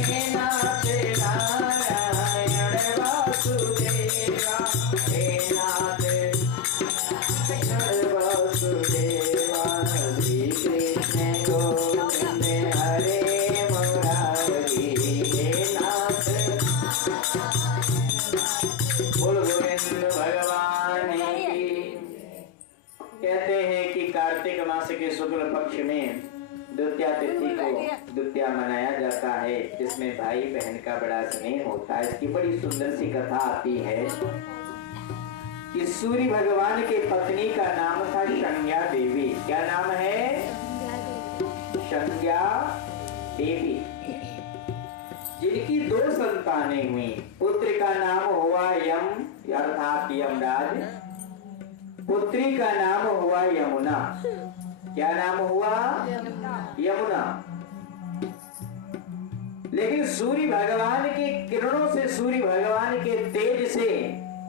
हे नाथ नारायण वासुदेवा, हे नाथ नारायण वासुदेवा, श्री कृष्ण गोविंद हरे मुरारी, हे नाथ बोल गोविंद भगवान की। कहते हैं कि कार्तिक मास के शुक्ल पक्ष में द्वितीया तिथि को द्वितीया मनाया जाता है, जिसमें भाई बहन का बड़ा स्नेह होता है। इसकी बड़ी सुंदर सी कथा आती है कि सूर्य भगवान के पत्नी का नाम था संज्ञा देवी। क्या नाम है? संज्ञा देवी, जिनकी 2 संतानें हुई। पुत्र का नाम हुआ यम अर्थात यमराज, पुत्री का नाम हुआ यमुना। क्या नाम हुआ? यमुना। लेकिन सूर्य भगवान के किरणों से, सूर्य भगवान के तेज से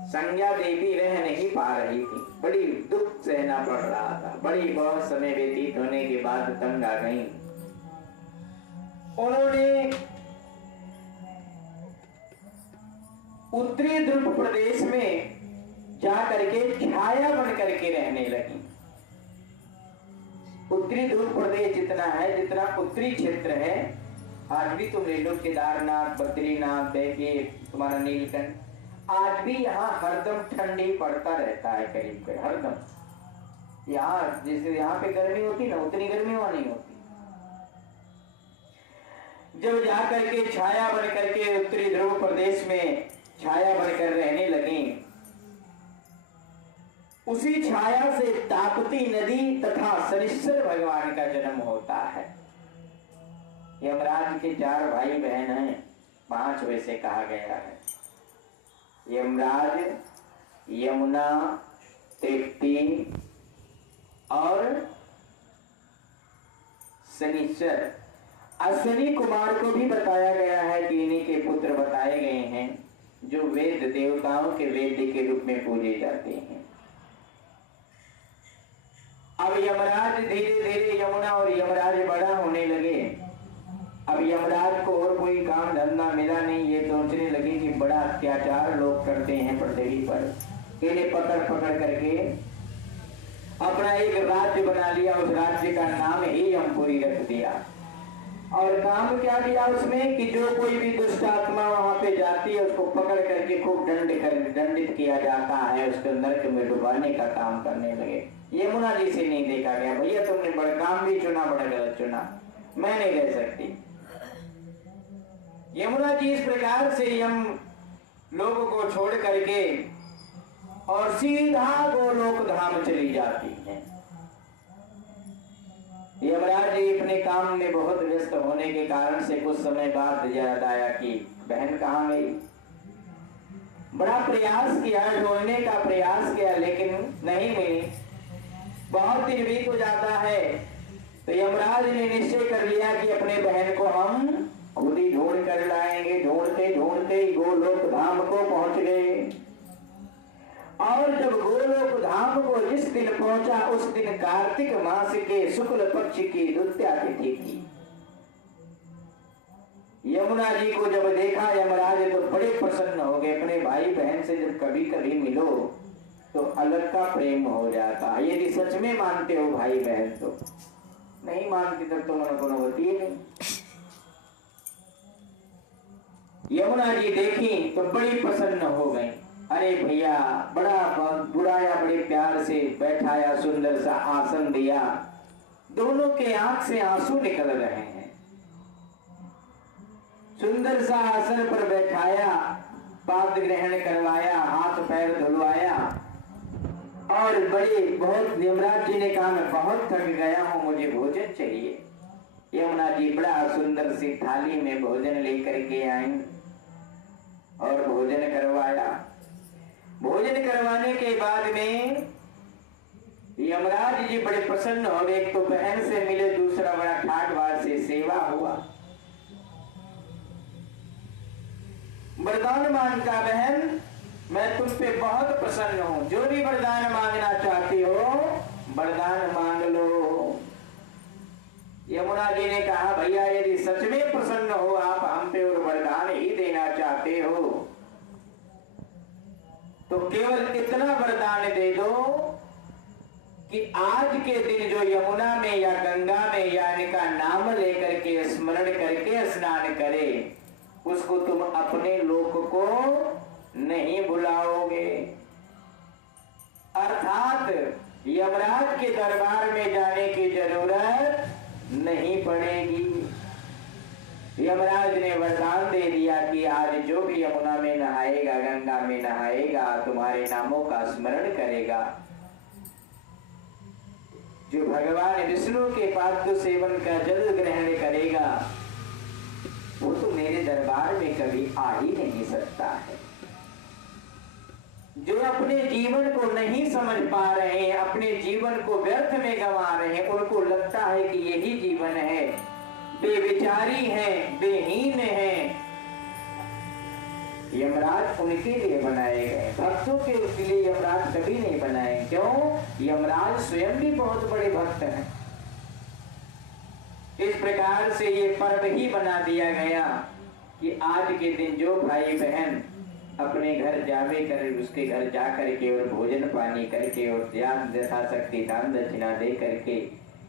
संज्ञा देवी रह नहीं पा रही थी। बड़ी दुख सहना पड़ रहा था। बड़ी बहुत समय व्यतीत होने के बाद तंग आ गई। उन्होंने उत्तरी ध्रुव प्रदेश में जा करके छाया बन करके रहने लगी। उत्तरी ध्रुव प्रदेश जितना है, जितना उत्तरी क्षेत्र है, आज भी तुम ले लो केदारनाथ, बद्रीनाथ, देखिए तुम्हारा नीलकंठ, आज भी यहाँ हरदम ठंडी पड़ता रहता है, करीब करीब हरदम। यहाँ जैसे यहाँ पे गर्मी होती ना, उतनी गर्मी वहां नहीं होती। जब जा करके छाया बन करके उत्तरी ध्रुव प्रदेश में छाया बनकर रहने लगी, उसी छाया से ताप्ती नदी तथा शनिश्चर भगवान का जन्म होता है। यमराज के 4 भाई बहन हैं, 5 वैसे कहा गया है। यमराज, यमुना, तृप्ति और शनिश्चर। अश्विनी कुमार को भी बताया गया है कि इन्हीं के पुत्र बताए गए हैं, जो वेद देवताओं के वेद के रूप में पूजे जाते हैं। अब यमराज धीरे धीरे, यमुना और यमराज बड़ा होने लगे। अब यमराज को और कोई काम धंधा मिला नहीं। ये सोचने लगे कि बड़ा अत्याचार लोग करते हैं पृथ्वी पर। इन्हें पकड़ पकड़ करके अपना एक राज्य बना लिया। उस राज्य का नाम ही यमपुरी रख दिया। और काम क्या किया उसमें कि जो कोई भी दुष्ट आत्मा वहां पे जाती है, उसको पकड़ करके खूब दंडित किया जाता है, उसको नरक में डुबाने का काम करने लगे। यमुना जी से नहीं देखा गया, भैया तुमने बड़ा काम भी चुना, बड़ा गलत चुना, मैं नहीं रह सकती। यमुना जी इस प्रकार से यम लोगों को छोड़ करके और सीधा गोलोक धाम चली जाती है। यमराज जी अपने काम में बहुत व्यस्त होने के कारण से कुछ समय बाद याद आया कि बहन कहाँ गई। बड़ा प्रयास किया, ढूंढने का प्रयास किया, लेकिन नहीं मिली। बहुत दिन बीत हो जाता है तो यमराज ने निश्चय कर लिया कि अपने बहन को हम खुद ही ढूंढ कर लाएंगे। ढूंढते ढूंढते गोलोक धाम को पहुंच गए। और जब गोलोक धाम को जिस दिन पहुंचा, उस दिन कार्तिक मास के शुक्ल पक्ष की द्वितीया तिथि थी। यमुना जी को जब देखा यमराज तो बड़े प्रसन्न हो गए। अपने भाई बहन से जब कभी कभी मिलो तो अलग का प्रेम हो जाता है। यदि सच में मानते हो भाई बहन तो, नहीं मानती तब तो मनोगुणवती ही नहीं। यमुना जी देखी तो बड़ी प्रसन्न हो गई। अरे भैया, बड़ा बुलाया, बड़े प्यार से बैठाया, सुंदर सा आसन दिया। दोनों के आंख से आंसू निकल रहे हैं। सुंदर सा आसन पर बैठाया, पाद ग्रहण करवाया, हाथ पैर धुलवाया और बड़े बहुत यमराज जी ने कहा मैं बहुत थक गया हूं, मुझे भोजन चाहिए। यमुना जी बड़ा सुंदर सी थाली में भोजन लेकर के आई और भोजन करवाया। भोजन करवाने के बाद में यमराज जी बड़े प्रसन्न हो गए। एक तो बहन से मिले, दूसरा बड़ा ठाट बाट से सेवा हुआ। वरदान मांगता, बहन मैं तुम पे बहुत प्रसन्न हूं, जो भी वरदान मांगना चाहती हो वरदान मांग लो। यमुना जी ने कहा भैया यदि सच में प्रसन्न हो आप हम पे चाहते हो तो केवल इतना वरदान दे दो कि आज के दिन जो यमुना में या गंगा में या इनका नाम लेकर के स्मरण करके स्नान करे, उसको तुम अपने लोक को नहीं बुलाओगे। अर्थात यमराज के दरबार में जाने की जरूरत नहीं पड़ेगी। यमराज ने वरदान दे दिया कि आज जो भी यमुना में नहाएगा, गंगा में नहाएगा, तुम्हारे नामों का स्मरण करेगा, जो भगवान विष्णु के पाद सेवन का जल ग्रहण करेगा, वो तो मेरे दरबार में कभी आ ही नहीं सकता है। जो अपने जीवन को नहीं समझ पा रहे हैं, अपने जीवन को व्यर्थ में गंवा रहे हैं, उनको लगता है कि यही जीवन है, बेविचारी हैं, बेहीन हैं, यमराज उनके लिए बनाए गए, भक्तों के लिए यमराज कभी नहीं बनाए। क्यों? यमराज स्वयं भी बहुत बड़े भक्त हैं। इस प्रकार से ये पर्व ही बना दिया गया कि आज के दिन जो भाई बहन अपने घर जावे कर, उसके घर जा करके और भोजन पानी करके और ध्यान यथाशक्ति दान दक्षिणा दे करके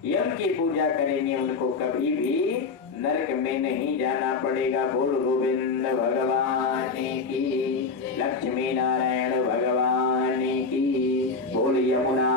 यम की पूजा करेंगे, उनको कभी भी नरक में नहीं जाना पड़ेगा। बोल गोविंद भगवान की, लक्ष्मी नारायण भगवान की, बोल यमुना